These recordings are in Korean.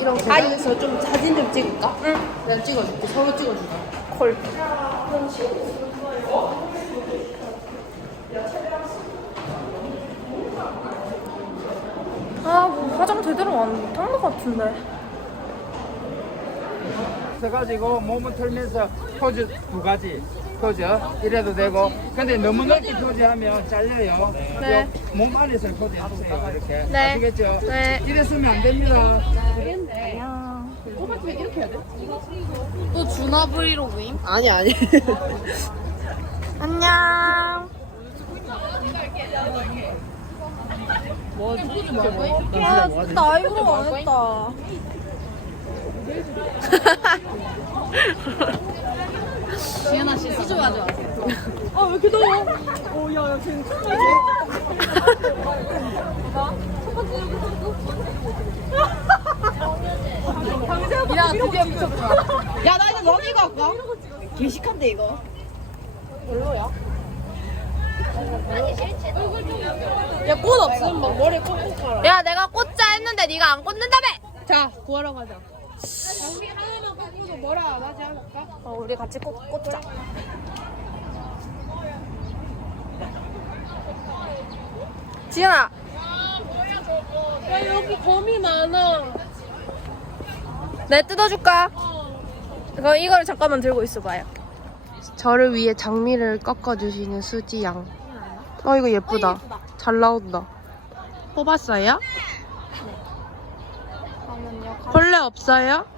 이런 계단에서 좀 사진 좀 찍을까? 응 내가 찍어줄게 서로 찍어주자 콜. 아, 뭐 화장 제대로 안 못한 것 같은데. 써가지고 몸을 털면서 포즈 두 가지 포즈 이래도 되고 근데 너무 넓게 포즈하면 잘려요 네. 요 몸 안에서 포즈 해주세요 이렇게 네. 아시겠죠? 네. 이랬으면 안 됩니다 안녕. 또 준하 브이로그임? 아니 아니 안녕. 아, 나 이거 안 했다. 지현아 씨 수저 가져왔어 아, 왜 이렇게 더워? 어, 야, 야, 쟤는 야 드디어 미쳤다 야나 이거 너니가 할까? 개식한데 이거 야꽃 없으면 막 머리 꽂고 가라. 야 내가 꽂자 했는데 네가 안 꽂는다며. 자 구하러 가자. 깎고도 뭐라 안 하지 않을까? 어 우리 같이 꽂, 꽂자. 지은아. 야 여기 거미 많아 내 뜯어줄까? 그럼 이걸 잠깐만 들고 있어봐요. 저를 위해 장미를 꺾어주시는 수지 양. 어 이거 예쁘다. 잘 나온다. 뽑았어요? 벌레 없어요?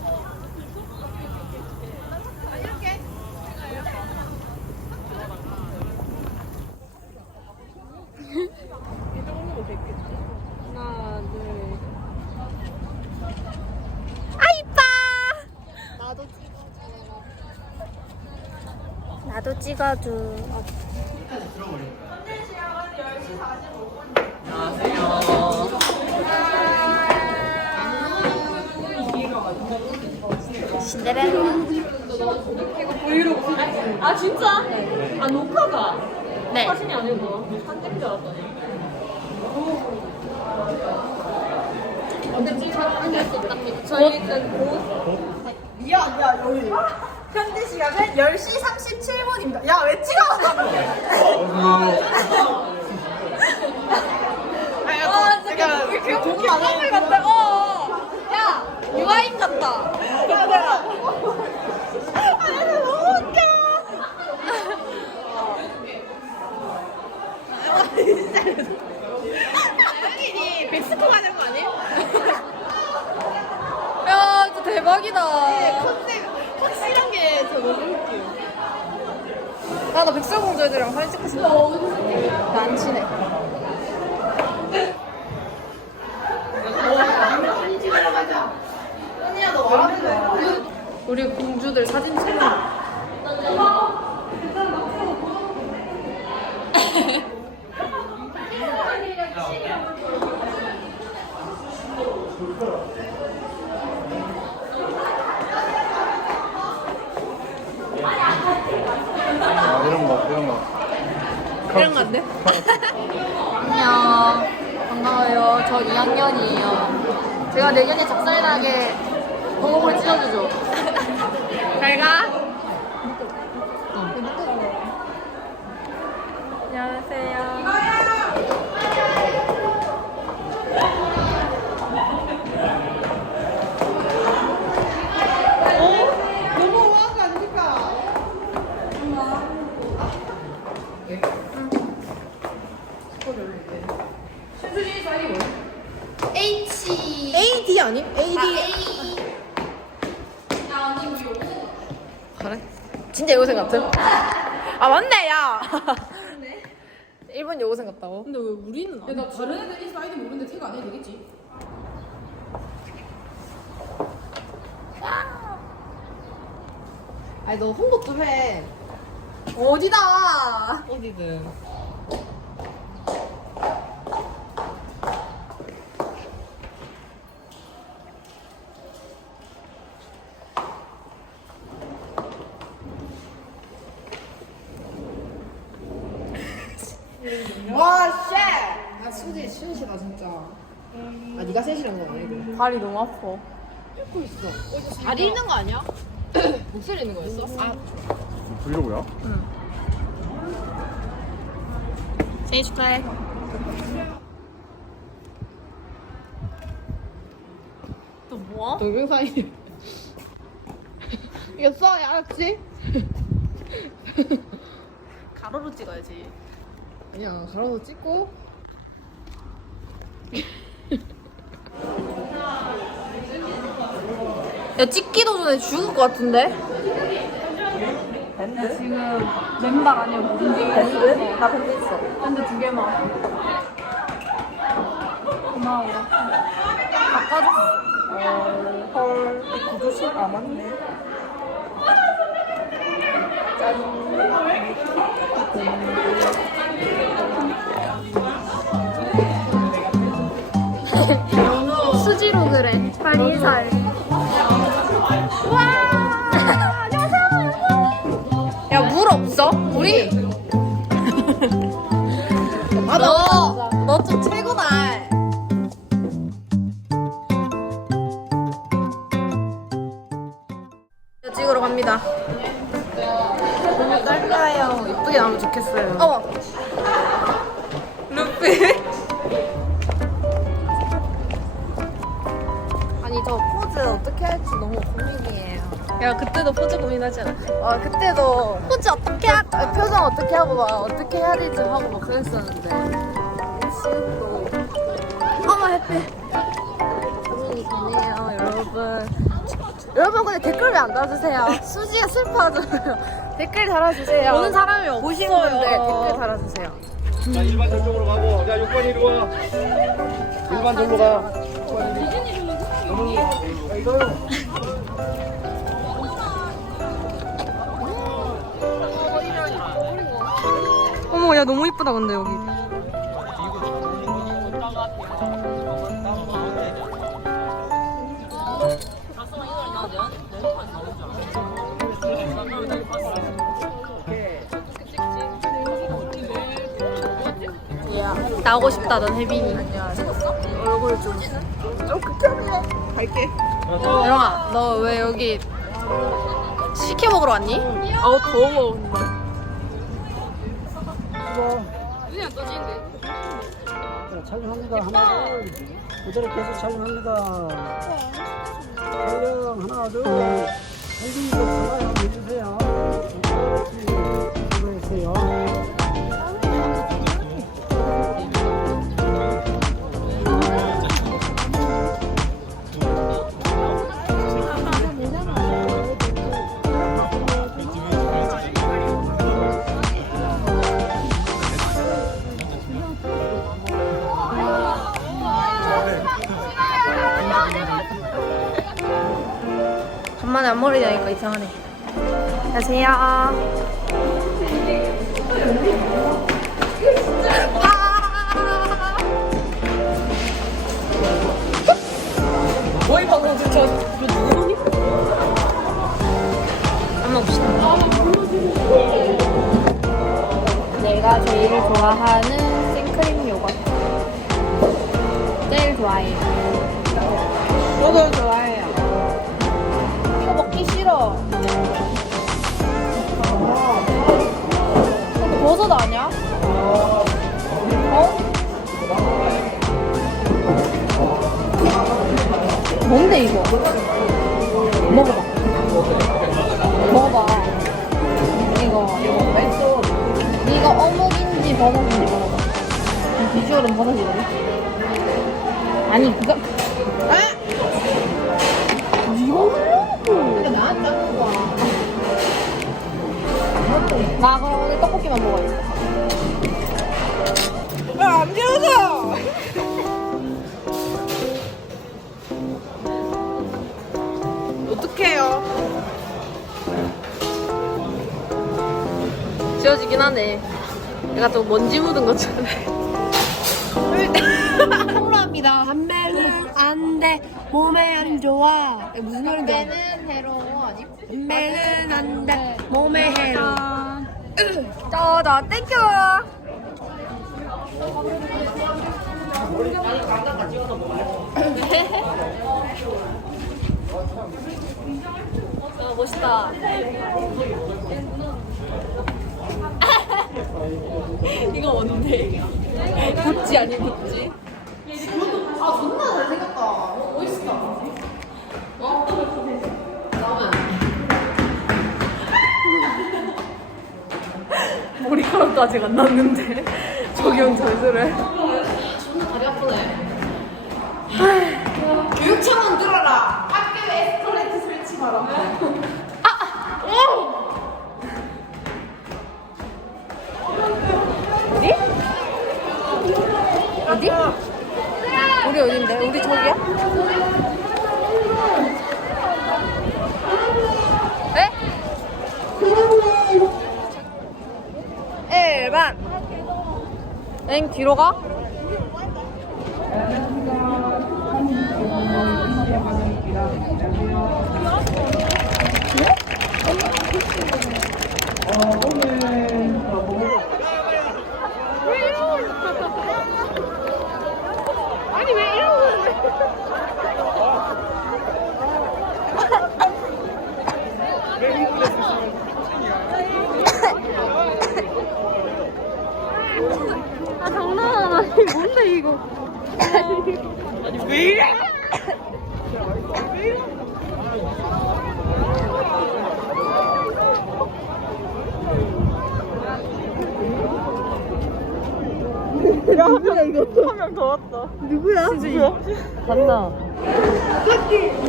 찍어줘. 나도 찍어줘. 신데렐라. 아 진짜? 아 녹화가 네. 사진이 아니고 사진인 줄 알았더니 언제 찍어줄 수 있답니까? 저희는 곧 현재 시간은 10시 37분입니다. 야, 왜 찍어? 아, 진짜 왜 이렇게 동감을 같다. 어. 야, 유아인 같다. 당연히 백스코 가는 거 아니에요? 야, 진짜 대박이다. 확실한 게 저 너무 웃겨요. 아, 나 백설공주 애들이랑 사진 찍고 싶어. 나안 친해. 우리 공주들 사진 찍는 아, 이런 거 이런 거 이런 건데? 안녕. 반가워요. 저 2학년이에요. 제가 내년에 작살나게 번호를 찢어주죠. 잘 가. AD 아니? AD. 그래? 진짜 여고생 같음? 아 맞네 야. 여고생 같다고? 근데 왜 우리는 안 야, 나 다른 애들 인스타 아이디 모르는데 태그 안 해도 되겠지? 아니 너 홍보 좀 해. 어디다? 어디든. 와, 쉣! 나 수지 시원시다 진짜. 아, 네가 셋이란 거 아니야? 발이 너무 아파. 이거 있어. 다리 있는 거 아니야? 목소리 있는 거였어? 아, 브이로그야? 생일 축하해. 또 뭐야? 동영상이. 이거 써, 알았지? 가로로 찍어야지. 그냥 가로로 찍고. 야 찍기도 전에 죽을 것 같은데? 밴드? 지금 맨발 아니야 밴드? 밴드? 나 밴드 있어. 밴드 두 개만. 고마워. 바꿔줬어 헐 구두식 안 맞네. 짠. 수지로 그래. 한이살 너무 떨려요. 이쁘게 나오면 좋겠어요. 어. 루피. 아니, 저 포즈 어떻게 할지 너무 고민이에요. 야, 그때도 포즈 고민하지 않았어? 아, 그때도 포즈 어떻게 하, 아, 표정 어떻게 하고 막 어떻게 해야 될지 하고 막 그랬었는데. 지금도. 어머, 햇빛. 고민이 되네요, 여러분. 여러분, 근데 댓글 왜 안 달아주세요? 수지가 슬퍼하잖아요. 댓글 달아주세요. 보는 사람이 없어요. 보시는 분들 댓글 달아주세요. 자 1번 저쪽으로 가고 자 6번 이리 와 1번 절로 가 어머, 야, 너무 이쁘다, 근데 여기. 나오고 싶다던 혜빈이. 얼굴 좀. 좀 극혐해. 갈게. 영아, 너 왜 여기 시켜 먹으러 왔니? 아우 더워. 촬영합니다. 하나, 둘. 그대로 계속 촬영합니다. 촬영 하나, 둘. 혜진이 좋아요. 해주세요. 그렇지. 수고했어요. 앞머리 되니까 이상하네. 안녕하세요. 뭐이 방송 진짜 누구니? 내가 제일 좋아하는 생크림 요거트. 제일 좋아해요. 저도 좋아해 버섯 아니야? 뭔데 이거? 먹어봐. 먹어봐. 이거 이거. 이거 어묵인지 버섯인지 먹어봐. 이 비주얼은 버섯이거든. 아니 그거. 근 나 그럼 오늘 떡볶이만 먹어야겠다. 안 되어서. 어떡해요? 지워지긴 하네. 내가 또 먼지 묻은 것처럼. 호로합니다. 담배는 안 돼. 몸에 안 좋아. 무슨 노래인지 알아? 배는 해로 아니? 담배는 안 돼. 몸에 해로. 짜다 땡큐. 아 멋있다. 이거 뭔데? 구찌 아니 구찌? 아 존나 잘생겼다. 어, 멋있다. 머리카락도 아직 안 났는데 적용 전술을. 다리 아프네. 교육청은 들어라. 학교에 에스컬레이터 설치 마라. 어디? 우리 어딘데? 우리 저기야? 네? 1번 엥 뒤로 가? 아 장난 아니 뭔데 이거 갔나? 찾지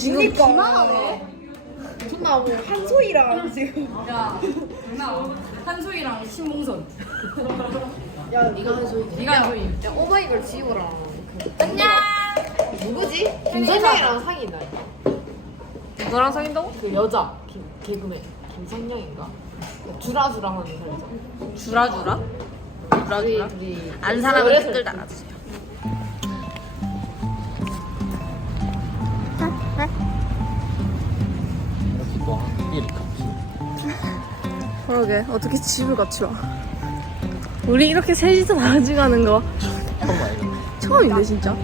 지금 기만하네 존나 뭐 한소희랑 지금. 한소희랑 신봉선 야 네가 한소희. 네가 한소희 야 오마이걸 지우랑 안녕 누구지? 김선영이랑 사귀나? 너랑 사귄다고? 그 여자 김 개그맨 김선영인가? 주라주라 하는 사람. 주라주라? 주라주라? 둘이 안 사람은 댓글 때. 달아주 그러게 어떻게 집을 같이 와 우리 이렇게 셋이서 나가지 가는 거. 처음인데 진짜